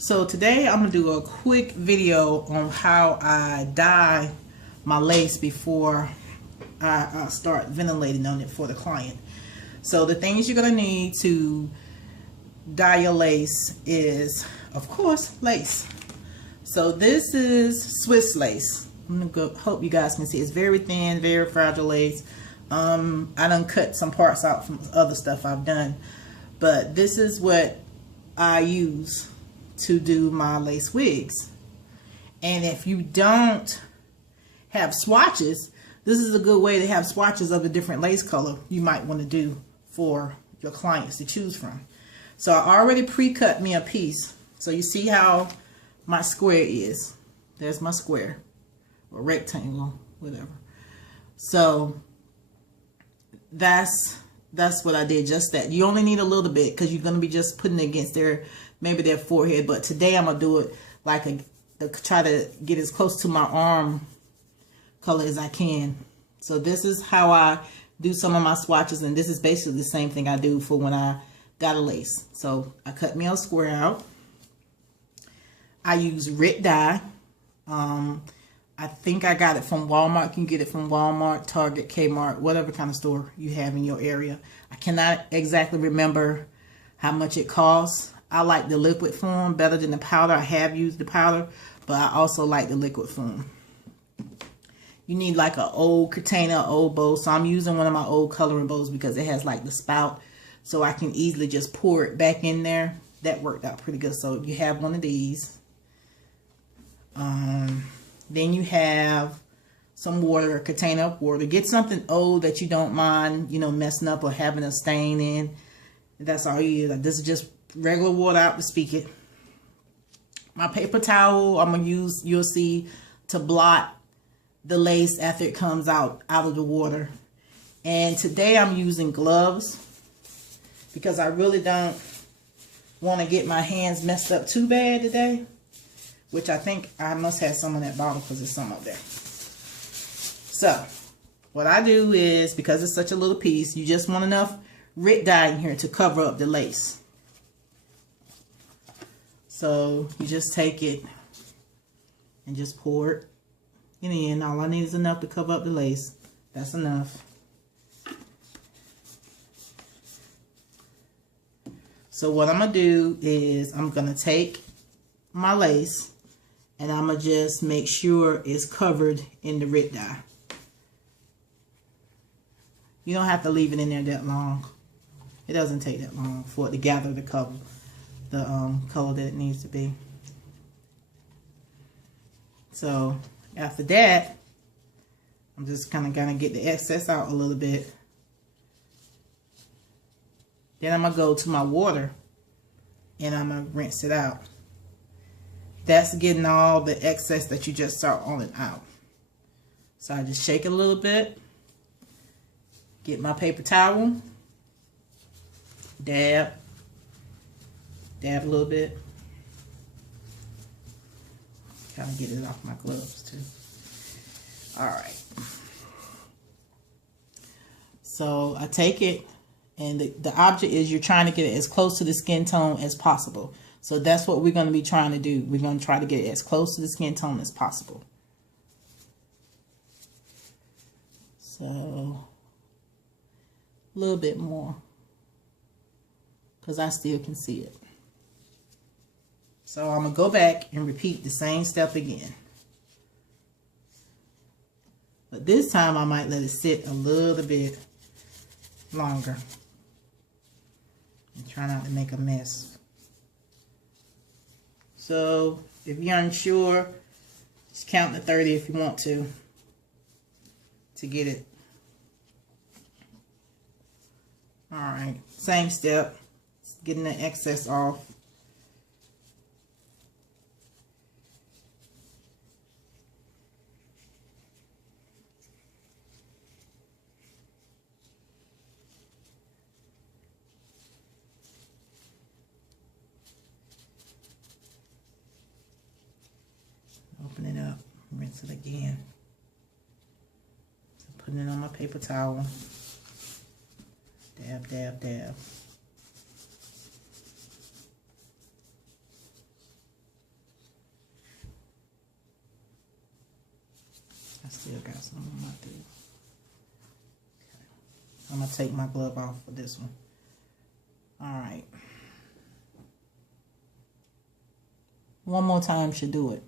So today I'm going to do a quick video on how I dye my lace before I start ventilating on it for the client. So the things you're going to need to dye your lace is, of course, lace. So this is Swiss lace. I'm going to go, hope you guys can see. It's very thin, very fragile lace. I done cut some parts out from other stuff I've done. But this is what I use to do my lace wigs. And if you don't have swatches, this is a good way to have swatches of a different lace color you might want to do for your clients to choose from. So I already pre-cut me a piece. So you see how my square is. There's my square or rectangle, whatever. So that's what I did, just that. You only need a little bit because you're going to be just putting it against maybe their forehead. But today I'm going to do it like try to get as close to my arm color as I can. So this is how I do some of my swatches, and this is basically the same thing I do for when I got a lace. So I cut me a square out. I use Rit dye. I think I got it from Walmart. You can get it from Walmart, Target, Kmart, whatever kind of store you have in your area. I cannot exactly remember how much it costs. I like the liquid form better than the powder. I have used the powder, but I also like the liquid form. You need like an old container, old bowl. So I'm using one of my old coloring bowls because it has like the spout. So I can easily just pour it back in there. That worked out pretty good. So you have one of these. Then you have some water, a container of water. Get something old that you don't mind, messing up or having a stain in. That's all you use. This is just regular water out to speak it. My paper towel I'm going to use, you'll see, to blot the lace after it comes out of the water. And today I'm using gloves because I really don't want to get my hands messed up too bad today. Which I think I must have some in that bottle because there's some up there. So, what I do is, because it's such a little piece, you just want enough Rit dye in here to cover up the lace. So, you just take it and just pour it in. All I need is enough to cover up the lace. That's enough. So, what I'm going to do is, I'm going to take my lace and I'm going to just make sure it's covered in the Rit dye. You don't have to leave it in there that long. It doesn't take that long for it to gather the color that it needs to be. So after that, I'm just kind of going to get the excess out a little bit. Then I'm going to go to my water and I'm going to rinse it out. That's getting all the excess that you just saw on and out. So I just shake it a little bit. Get my paper towel. Dab. Dab a little bit. Kind of get it off my gloves too. Alright. So I take it, and the object is you're trying to get it as close to the skin tone as possible. So that's what we're going to be trying to do. We're going to try to get it as close to the skin tone as possible. So, a little bit more, because I still can see it. So I'm going to go back and repeat the same step again. But this time I might let it sit a little bit longer. And try not to make a mess. So, if you're unsure, just count to 30 if you want to get it. Alright, same step, getting the excess off. Open it up, rinse it again. So putting it on my paper towel. Dab, dab, dab. I still got some on my thing. Okay. I'm gonna take my glove off for this one. All right. One more time should do it.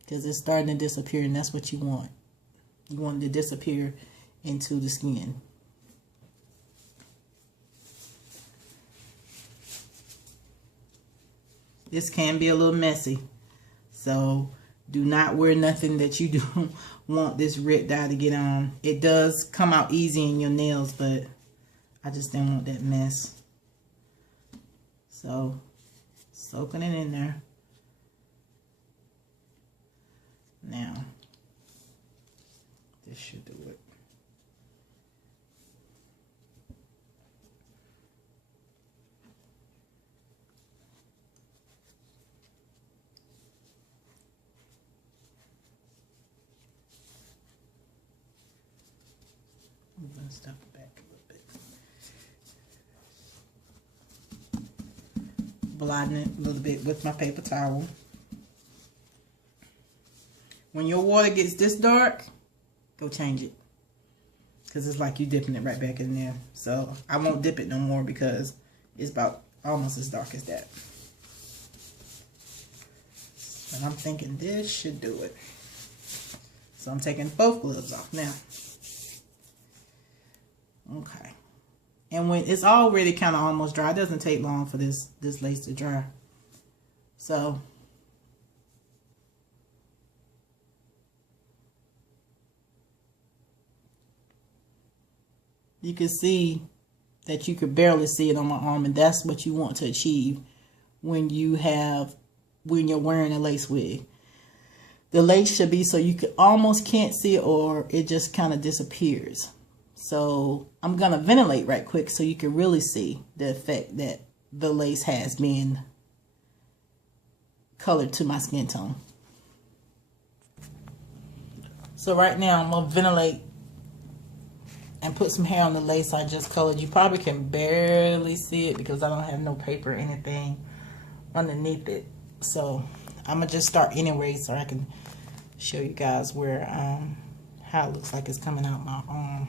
Because it's starting to disappear, and that's what you want. You want it to disappear into the skin. This can be a little messy, so do not wear nothing that you don't want this red dye to get on. It does come out easy in your nails, but I just didn't want that mess. So, soaking it in there. Now, this should do it. I'm going to step it back a little bit. Blotting it a little bit with my paper towel. When your water gets this dark, go change it. Because it's like you dipping it right back in there. So I won't dip it no more because it's about almost as dark as that. And I'm thinking this should do it. So I'm taking both gloves off now. Okay. And when it's already kind of almost dry, it doesn't take long for this lace to dry. So you can see that you could barely see it on my arm, and that's what you want to achieve when you're wearing a lace wig. The lace should be so you almost can't see it, or it just kind of disappears. So I'm going to ventilate right quick so you can really see the effect that the lace has been colored to my skin tone. So right now I'm going to ventilate and put some hair on the lace I just colored. You probably can barely see it because I don't have no paper or anything underneath it. So I'm going to just start anyway so I can show you guys where how it looks like it's coming out my arm.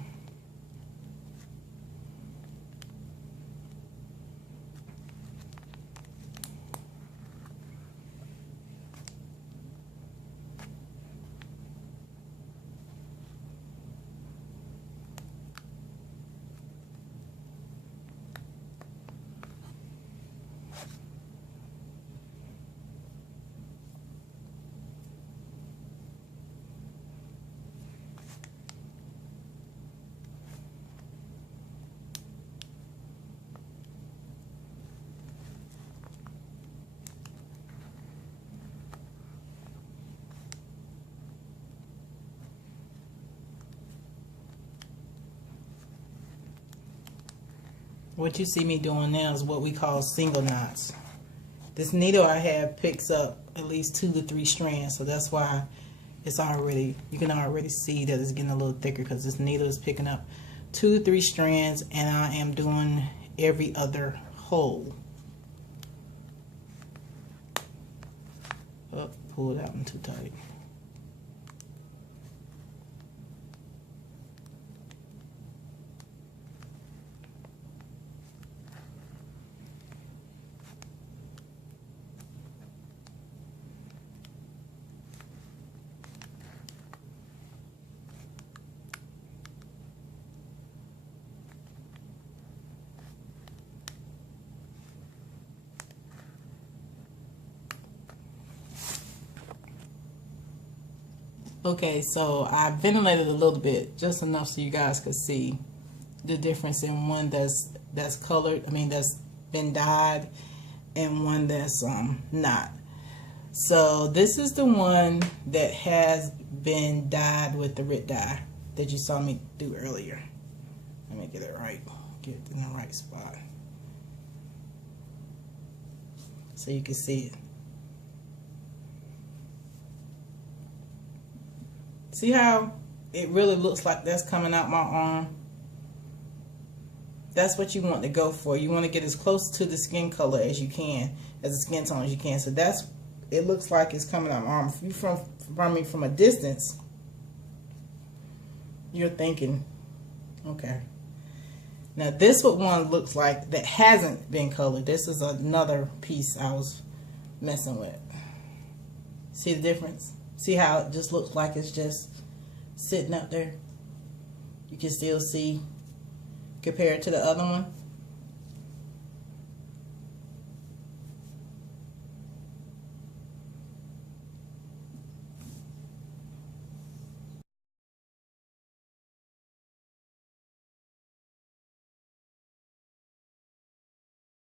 What you see me doing now is what we call single knots. This needle I have picks up at least 2 to 3 strands, so that's why it's already, you can already see that it's getting a little thicker because this needle is picking up 2 to 3 strands, and I am doing every other hole. Oh, pull that one too tight. Okay, so I ventilated a little bit, just enough so you guys could see the difference in one that's colored, that's been dyed, and one that's not. So this is the one that has been dyed with the red dye that you saw me do earlier. Let me get it right, get it in the right spot so you can see it. See how it really looks like that's coming out my arm? That's what you want to go for. You want to get as close to the skin color as you can, as the skin tone as you can. So that's it looks like it's coming out my arm. If you from a distance, you're thinking, okay. Now this one looks like that hasn't been colored. This is another piece I was messing with. See the difference? See how it just looks like it's just sitting up there? You can still see compared to the other one.